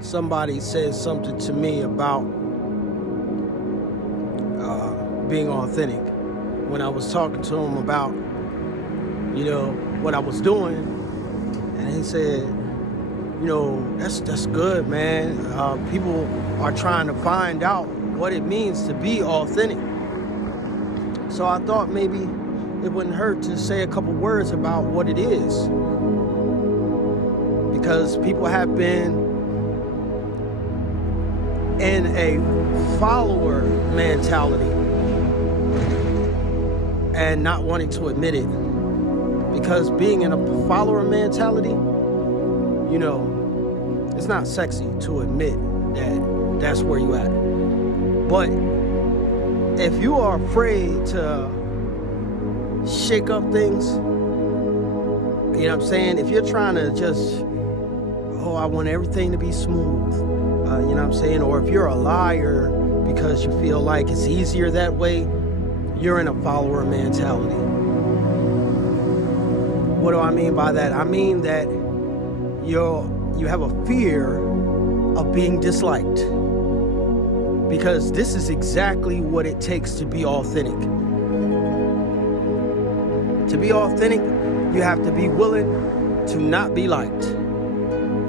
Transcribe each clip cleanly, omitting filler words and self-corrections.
somebody said something to me about being authentic. When I was talking to him about, what I was doing, and he said, that's good, man. People are trying to find out what it means to be authentic. So I thought maybe it wouldn't hurt to say a couple words about what it is. Because people have been in a follower mentality and not wanting to admit it. Because being in a follower mentality, it's not sexy to admit that that's where you at. But if you are afraid to shake up things, if you're trying to just, I want everything to be smooth, or if you're a liar because you feel like it's easier that way, you're in a follower mentality. What do I mean by that? I mean that you have a fear of being disliked, because this is exactly what it takes to be authentic. To be authentic, you have to be willing to not be liked.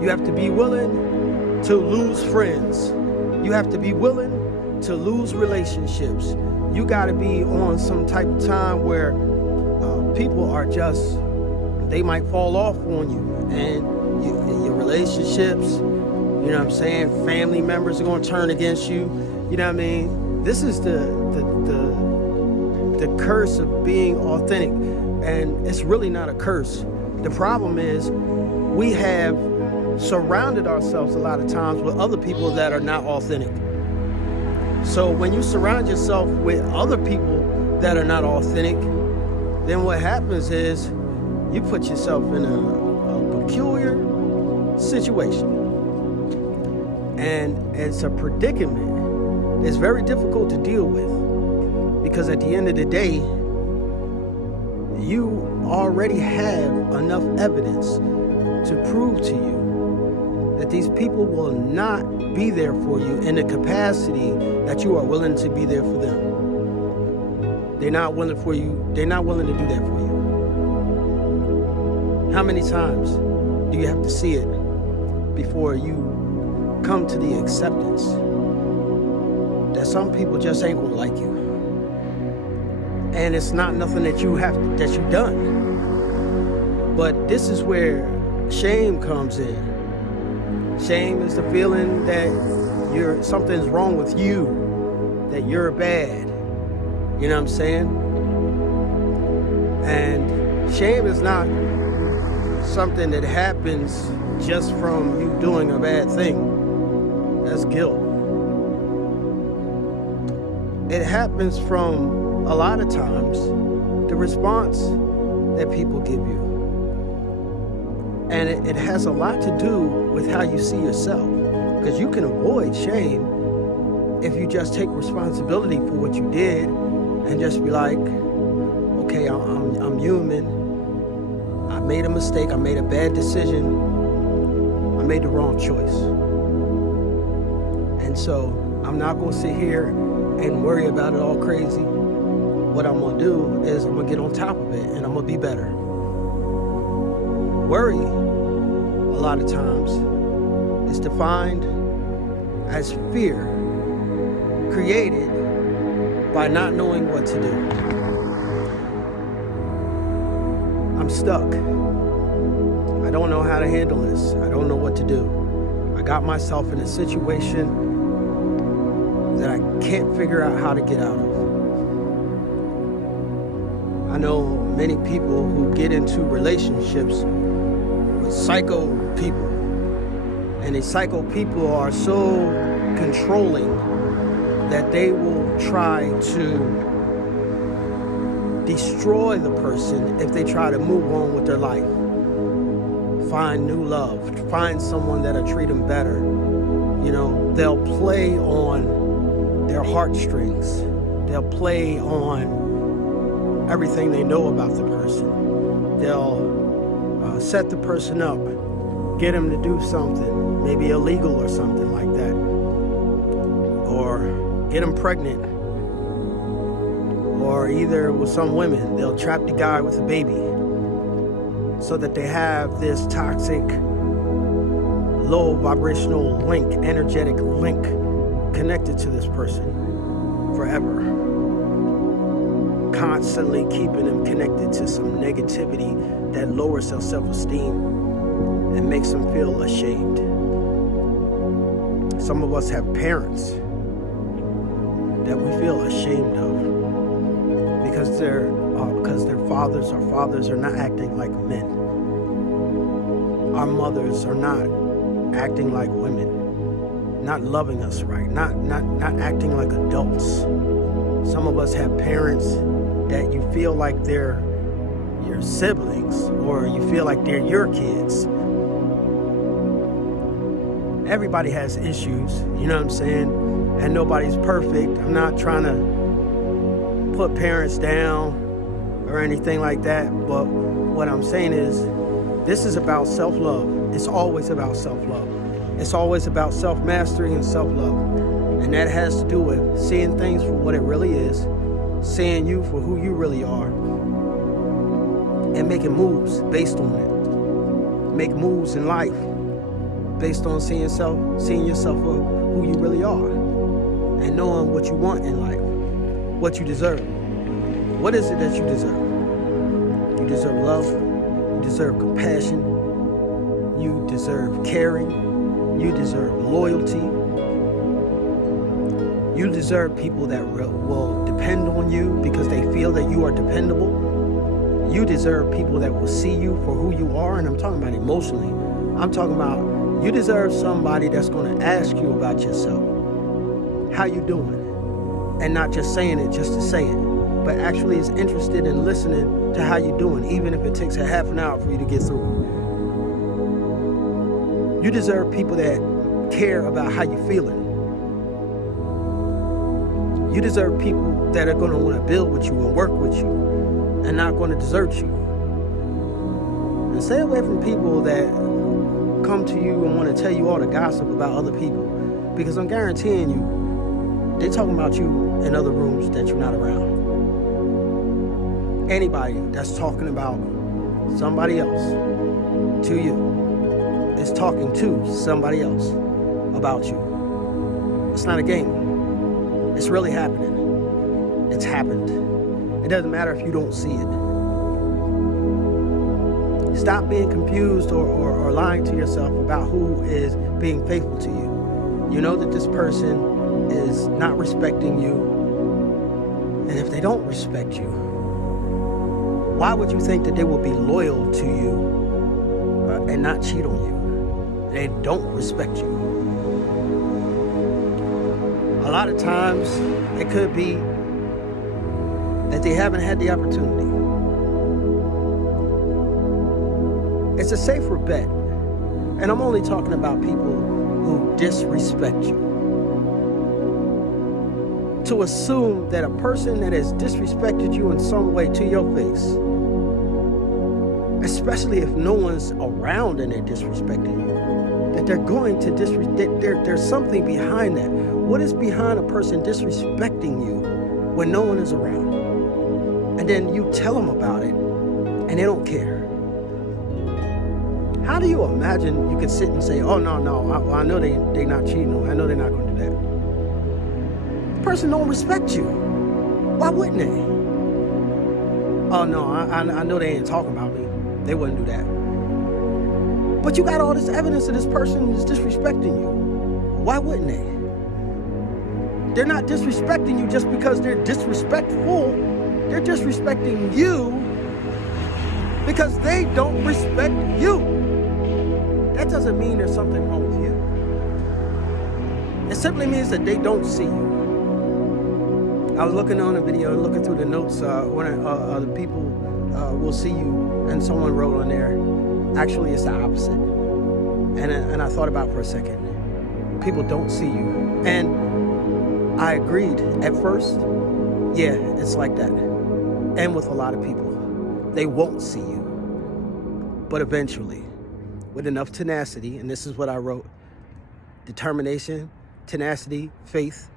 You have to be willing to lose friends. You have to be willing to lose relationships. You got to be on some type of time where people are just, they might fall off on you, and your relationships, family members are going to turn against you. This is the curse of being authentic, and it's really not a curse. The problem is we have surrounded ourselves a lot of times with other people that are not authentic. So when you surround yourself with other people that are not authentic, then what happens is you put yourself in a peculiar situation. And it's a predicament. It's very difficult to deal with, because at the end of the day, you already have enough evidence to prove to you that these people will not be there for you in the capacity that you are willing to be there for them. They're not willing for you. They're not willing to do that for you. How many times do you have to see it before you come to the acceptance that some people just ain't gonna like you? And it's not nothing that you've done. But this is where shame comes in. Shame is the feeling that something's wrong with you, that you're bad. You know what I'm saying? And shame is not something that happens just from you doing a bad thing. That's guilt. It happens from, a lot of times, the response that people give you. And it has a lot to do with how you see yourself. Because you can avoid shame if you just take responsibility for what you did and just be like, okay, I'm human. I made a mistake. I made a bad decision. I made the wrong choice. And so I'm not going to sit here and worry about it all crazy. What I'm going to do is I'm going to get on top of it, and I'm going to be better. Worry, a lot of times, is defined as fear created by not knowing what to do. I'm stuck. I don't know how to handle this. I don't know what to do. I got myself in a situation that I can't figure out how to get out of. I know many people who get into relationships with psycho people. And these psycho people are so controlling that they will try to destroy the person if they try to move on with their life. Find new love. Find someone that'll treat them better. They'll play on their heartstrings. They'll play on everything they know about the person. They'll set the person up, get them to do something, maybe illegal or something like that, or get them pregnant, or either with some women, they'll trap the guy with a baby so that they have this toxic, low vibrational link, energetic link connected to this person forever, constantly keeping them connected to some negativity that lowers their self-esteem and makes them feel ashamed. Some of us have parents that we feel ashamed of because their fathers, our fathers are not acting like men. Our mothers are not acting like women, not loving us right, not acting like adults. Some of us have parents that you feel like they're your siblings, or you feel like they're your kids. Everybody has issues, you know what I'm saying? And nobody's perfect. I'm not trying to put parents down or anything like that, but what I'm saying is this is about self-love. It's always about self-love. It's always about self-mastery and self-love. And that has to do with seeing things for what it really is, seeing you for who you really are, and making moves based on it. Make moves in life based on seeing yourself for who you really are, and knowing what you want in life, what you deserve. What is it that you deserve? You deserve love. You deserve compassion. You deserve caring. You deserve loyalty. You deserve people that will depend on you because they feel that you are dependable. You deserve people that will see you for who you are, and I'm talking about emotionally. I'm talking about you deserve somebody that's going to ask you about yourself. How you doing? And not just saying it just to say it, but actually is interested in listening to how you're doing, even if it takes a half an hour for you to get through. You deserve people that care about how you're feeling. You deserve people that are going to want to build with you and work with you and not going to desert you. And stay away from people that come to you and want to tell you all the gossip about other people, because I'm guaranteeing you, they're talking about you in other rooms that you're not around. Anybody that's talking about somebody else to you is talking to somebody else about you. It's not a game. It's really happening. It's happened. It doesn't matter if you don't see it. Stop being confused or lying to yourself about who is being faithful to you. You know that this person is not respecting you. And if they don't respect you, why would you think that they will be loyal to you and not cheat on you? They don't respect you. A lot of times, it could be that they haven't had the opportunity. It's a safer bet. And I'm only talking about people who disrespect you. To assume that a person that has disrespected you in some way to your face, especially if no one's around and they're disrespecting you, that they're going to there's something behind that. What is behind a person disrespecting you when no one is around? And then you tell them about it and they don't care. How do you imagine you could sit and say, oh, no, I know they're not cheating on me. I know they're not going to do that. The person don't respect you. Why wouldn't they? Oh, no, I know they ain't talking about me. They wouldn't do that. But you got all this evidence that this person is disrespecting you. Why wouldn't they? They're not disrespecting you just because they're disrespectful. They're disrespecting you because they don't respect you. That doesn't mean there's something wrong with you. It simply means that they don't see you. I was looking on a video, looking through the notes, one of the people will see you, and someone wrote on there, actually it's the opposite. And I thought about it for a second. People don't see you. And I agreed at first. Yeah, it's like that. And with a lot of people, they won't see you. But eventually, with enough tenacity, and this is what I wrote, determination, tenacity, faith,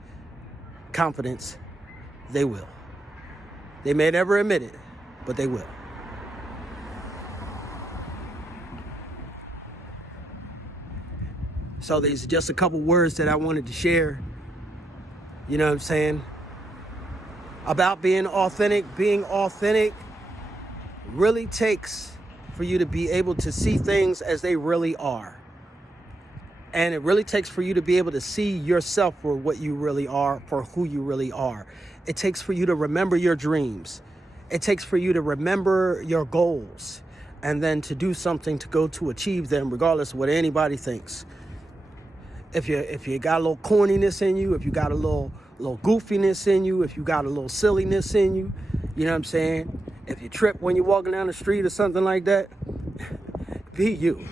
confidence, they will. They may never admit it, but they will. So there's just a couple words that I wanted to share, you know what I'm saying, about being authentic. Being authentic really takes for you to be able to see things as they really are. And it really takes for you to be able to see yourself for what you really are, for who you really are. It takes for you to remember your dreams. It takes for you to remember your goals and then to do something to go to achieve them, regardless of what anybody thinks. If you got a little corniness in you, if you got a little goofiness in you, if you got a little silliness in you, you know what I'm saying? If you trip when you're walking down the street or something like that, be you.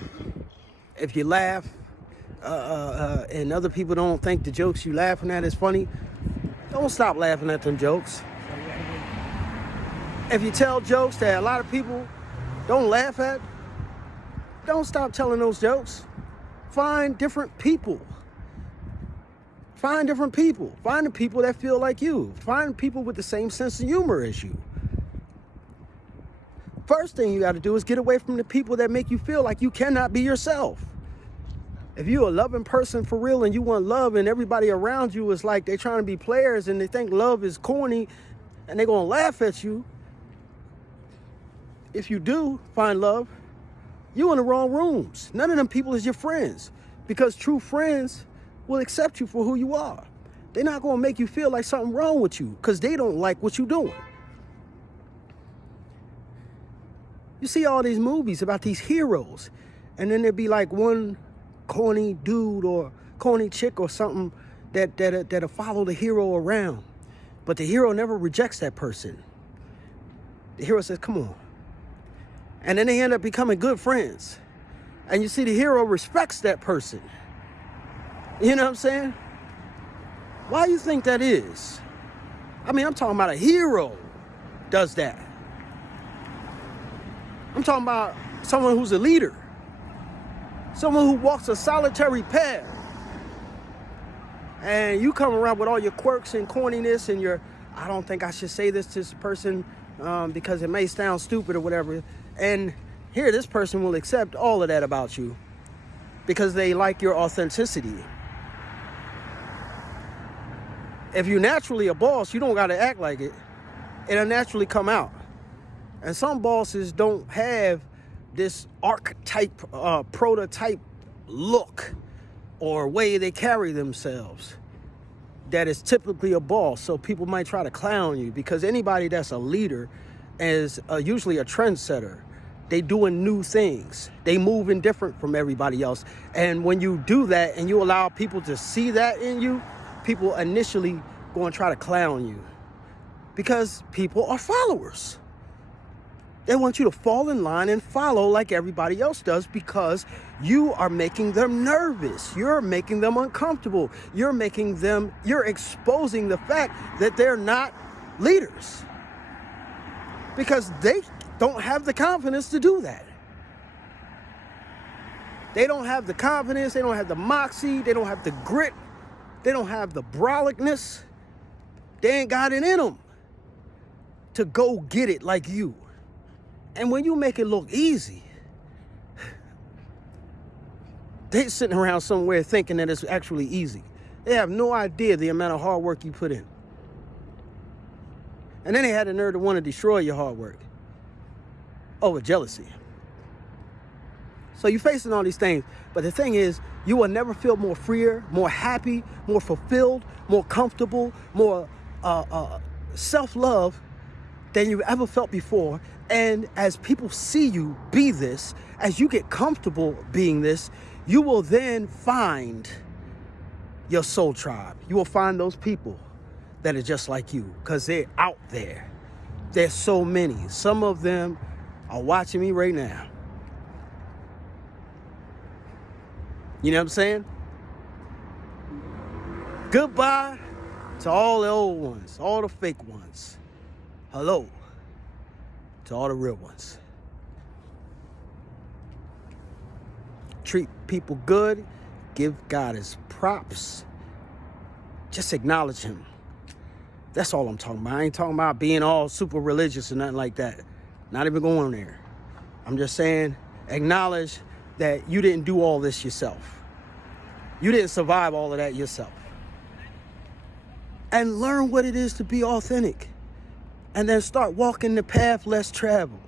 If you laugh, and other people don't think the jokes you laughing at is funny, don't stop laughing at them jokes. If you tell jokes that a lot of people don't laugh at, don't stop telling those jokes. Find different people. Find different people. Find the people that feel like you. Find people with the same sense of humor as you. First thing you got to do is get away from the people that make you feel like you cannot be yourself. If you're a loving person for real and you want love and everybody around you is like they're trying to be players and they think love is corny and they're going to laugh at you, if you do find love, you in the wrong rooms. None of them people is your friends, because true friends will accept you for who you are. They're not going to make you feel like something wrong with you because they don't like what you're doing. You see all these movies about these heroes, and then there'd be like one corny dude or corny chick or something that'll follow the hero around. But the hero never rejects that person. The hero says, come on. And then they end up becoming good friends. And you see the hero respects that person. You know what I'm saying? Why do you think that is? I mean, I'm talking about a hero does that. I'm talking about someone who's a leader. Someone who walks a solitary path. And you come around with all your quirks and corniness and your, I don't think I should say this to this person because it may sound stupid or whatever. And here, this person will accept all of that about you because they like your authenticity. If you're naturally a boss, you don't got to act like it. It'll naturally come out. And some bosses don't have this archetype, prototype look or way they carry themselves that is typically a boss. So people might try to clown you because anybody that's a leader is usually a trendsetter. They doing new things. They moving different from everybody else. And when you do that and you allow people to see that in you, people initially going to try to clown you because people are followers. They want you to fall in line and follow like everybody else does because you are making them nervous. You're making them uncomfortable. You're exposing the fact that they're not leaders because they don't have the confidence to do that. They don't have the confidence. They don't have the moxie. They don't have the grit. They don't have the brolicness. They ain't got it in them to go get it like you. And when you make it look easy, they're sitting around somewhere thinking that it's actually easy. They have no idea the amount of hard work you put in. And then they had the nerve to want to destroy your hard work over jealousy. So you're facing all these things. But the thing is, you will never feel more freer, more happy, more fulfilled, more comfortable, more self-love than you've ever felt before. And as people see you be this, as you get comfortable being this, you will then find your soul tribe. You will find those people that are just like you because they're out there. There's so many. Some of them are watching me right now. You know what I'm saying? Goodbye to all the old ones, all the fake ones. Hello to all the real ones. Treat people good Give God his props. Just acknowledge him. That's all I'm talking about. I ain't talking about being all super religious or nothing like that. Not even going there. I'm just saying, acknowledge that you didn't do all this yourself. You didn't survive all of that yourself. And learn what it is to be authentic. And then start walking the path less traveled.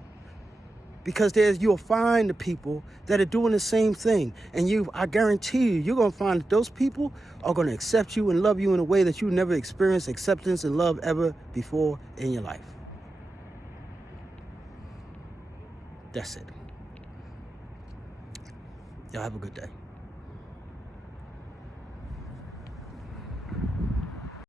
Because you'll find the people that are doing the same thing. And I guarantee you're going to find that those people are going to accept you and love you in a way that you never experienced acceptance and love ever before in your life. That's it. Y'all have a good day.